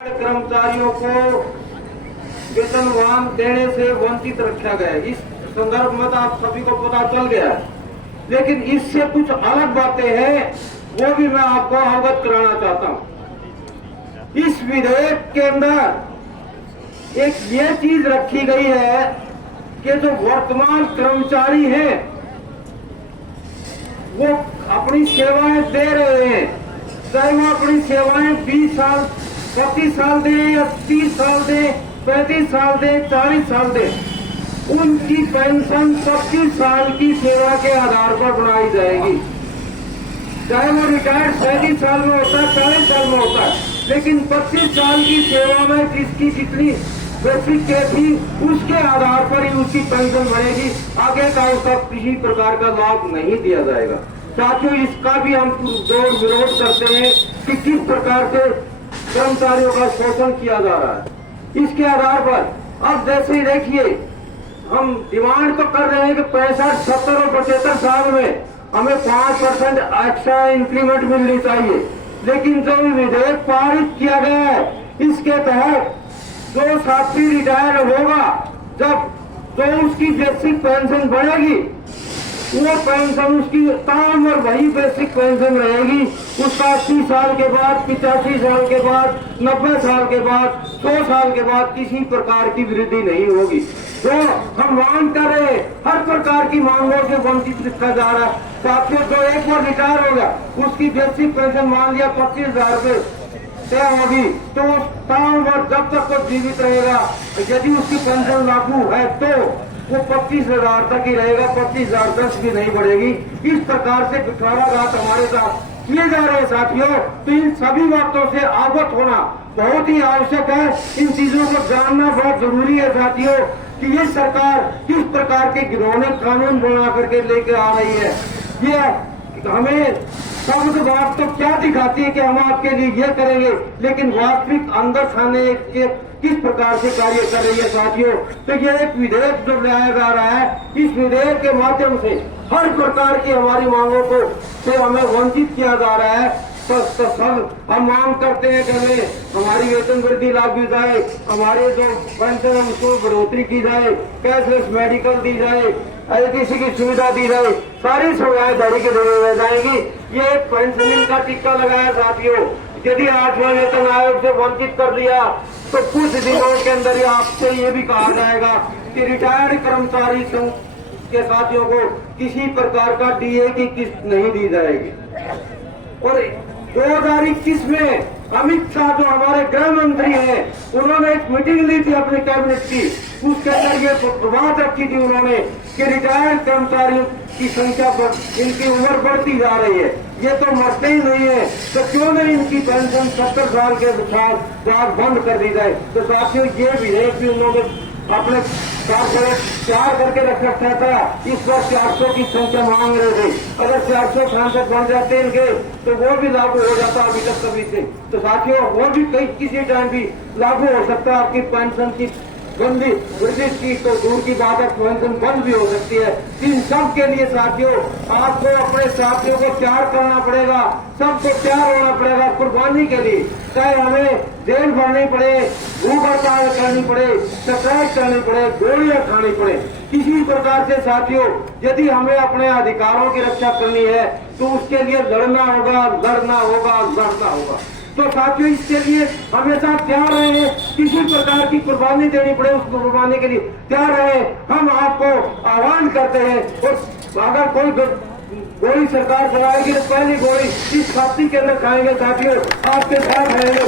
कर्मचारियों को वेतनमान देने से वंचित रखा गया है। इस संदर्भ में तो आप सभी को पता चल गया है, लेकिन इससे कुछ अलग बातें हैं, वो भी मैं आपको अवगत कराना चाहता हूं। इस विधेयक के अंदर एक ये चीज रखी गई है कि जो वर्तमान कर्मचारी हैं वो अपनी सेवाएं दे रहे हैं, चाहे वो अपनी सेवाएं 20 साल 25 साल दे या 30 साल दे, 35 साल दे, 40 साल दे, उनकी पेंशन 25 साल की सेवा के आधार पर बनाई जाएगी। चाहे वो रिटायर्ड 35 साल में होता है, 40 साल में होता है, लेकिन 25 साल की सेवा में जिसकी जितनी बेसिक के थी उसके आधार पर ही उसकी पेंशन बनेगी। आगे का उसका किसी प्रकार का लाभ नहीं दिया जाएगा। साथियों, इसका भी हम जोर विरोध करते हैं कि किस प्रकार से कर्मचारियों का शोषण किया जा रहा है। इसके आधार पर अब जैसे ही देखिए, हम डिमांड तो कर रहे हैं कि 65, 70 और 75 साल में हमें 5% एक्स्ट्रा इंक्रीमेंट मिलनी चाहिए, लेकिन जो विधेयक पारित किया गया है इसके तहत जो साथी रिटायर होगा जब, तो उसकी बेसिक पेंशन बढ़ेगी, वो पेंशन उसकी ताम और वही बेसिक पेंशन रहेगी। उसका 80 साल के बाद, 85 साल के बाद, 90 साल के बाद, 100 साल के बाद किसी प्रकार की वृद्धि नहीं होगी। तो हम मांग कर रहे हैं, हर प्रकार की मांगों से वंचित रखा जा रहा है। साथियों, जो एक बार रिटायर होगा उसकी बेसिक पेंशन मान लिया 25,000 रुपये तय होगी, तो ताम और जब तक वो जीवित रहेगा, यदि उसकी पेंशन लागू है तो वो 25,000 तक ही रहेगा, 25,000 तक भी नहीं बढ़ेगी। इस प्रकार से पिछवाड़ाघात हमारे साथ किए जा रहे हैं। साथियों, तो इन सभी बातों से अवगत होना बहुत ही आवश्यक है। इन चीजों को जानना बहुत जरूरी है साथियों, कि ये सरकार किस प्रकार के घिनौने कानून बना करके लेके आ रही है। ये हमें शब्द बात तो क्या दिखाती है कि हम आपके लिए ये करेंगे, लेकिन वास्तविक अंदर खाने के किस प्रकार से कार्य कर रही है साथियों। तो ये एक विधेयक जो लाया जा रहा है, इस विधेयक के माध्यम से हर प्रकार की हमारी मांगों को से हमें वंचित किया जा रहा है। तो सब हम मांग करते हैं कि हमें हमारी वेतन वृद्धि लागू जाए, हमारे जो पेंशन है उसको बढ़ोतरी की जाए, कैशलेस मेडिकल दी जाए, एलटीसी की सुविधा दी जाए, सारी सुविधाएं दारी के देने में जाएंगी। ये एक पेंशनिंग का टिक्का लगाया साथियों। यदि 8वें वेतन आयोग से वंचित कर दिया तो कुछ दिनों के अंदर ही आपसे ये भी कहा जाएगा कि रिटायर्ड कर्मचारी संघ के साथियों को किसी प्रकार का डीए की किस्त नहीं दी जाएगी। और 2021 में अमित शाह जो हमारे गृह मंत्री हैं, उन्होंने एक मीटिंग ली थी अपने कैबिनेट की, उसके अंदर ये बात रखी थी उन्होंने कि रिटायर्ड कर्मचारियों की संख्या पर इनकी उम्र बढ़ती जा रही है, ये तो मरते ही नहीं है, तो क्यों नहीं इनकी पेंशन 70 साल के बाद बंद कर दी जाए। तो साथियों, ये विधेयक भी उन्होंने अपने तैयार करके रख रखा था। इस बार 400 की संख्या मांग रहे थे, अगर 400 सांसद बन जाते इनके तो वो भी लागू हो जाता अभी तक कभी से। तो साथियों, वो भी किसी टाइम भी लागू हो सकता है। आपकी पेंशन की बंदी वृद्धि की तो दूर की बात है, पेंशन बंद भी हो सकती है। इन सब के लिए साथियों, आपको अपने साथियों को तैयार करना पड़ेगा, सबको तैयार होना पड़ेगा कुर्बानी के लिए। चाहे हमें जेल भरनी पड़े, भूख हड़ताल करनी पड़े, स्ट्राइक करनी पड़े, गोलियां खानी पड़े, किसी प्रकार से साथियों, यदि हमें अपने अधिकारों की रक्षा करनी है तो उसके लिए लड़ना होगा, लड़ना होगा, लड़ना होगा। तो साथियों, इसके लिए हमेशा तैयार रहे, किसी प्रकार की कुर्बानी देनी पड़े उस कुर्बानी के लिए तैयार रहे। हम आपको आह्वान करते हैं, और अगर कोई गोली सरकार चलाएगी तो पहली गोली इस छाती के अंदर खाएंगे साथियों, आपके साथ रहेंगे।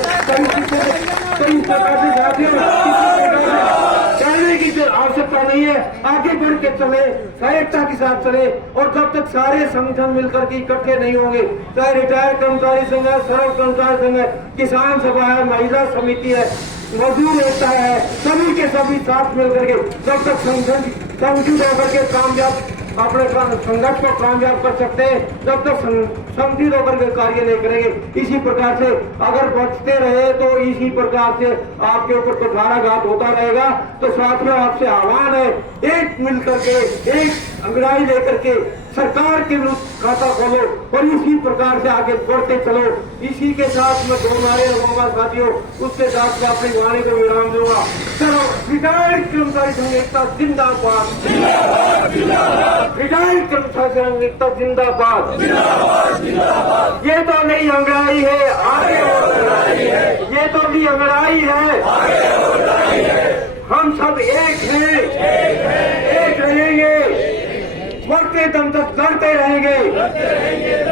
तो इस प्रकार से साथियों कहने की आवश्यकता नहीं है, आगे बढ़ के चले, सहायता के साथ चले। और जब तक सारे संगठन मिलकर के इकट्ठे नहीं होंगे, चाहे रिटायर्ड कर्मचारी संघ है, सर्व कर्मचारी संघ है, किसान सभा है, महिला समिति है, मजदूर एकता है, सभी के सभी साथ मिलकर के जब तक संगठन संगठित होकर के कामयाब अपने संघर्ष को कामयाब कर सकते हैं, जब तक संगठित होकर के कार्य नहीं करेंगे। इसी प्रकार से अगर बचते रहे तो इसी प्रकार से आपके ऊपर कुठाराघात होता रहेगा। तो साथियों, आपसे आह्वान है, एक मिलकर के, एक अंगड़ाई लेकर के सरकार के विरुद्ध खाता खोलो और इसी प्रकार से आगे बढ़ते चलो। इसी के साथ मैं दो नारे लगाऊंगा साथियों, उसके साथ मैं अपनी वाणी को विराम दूंगा। चलो, रिटायर्ड कर्मचारी संघ एकता जिंदाबाद, रिटायर्ड कर्मचारी संघ एकता जिंदाबाद। ये तो नहीं अंगड़ाई है, आगे और लड़ाई है। ये तो नहीं अंगड़ाई है, आगे और लड़ाई है। हम सब एक हैं, एक रहेंगे, मरते दम तक लड़ते रहेंगे।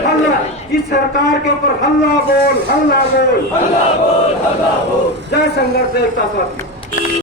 हल्ला, इस सरकार के ऊपर हल्ला बोल, हल्ला बोल, हल्ला बोल, हल्ला बोल। जय संघर्ष एकता साथी।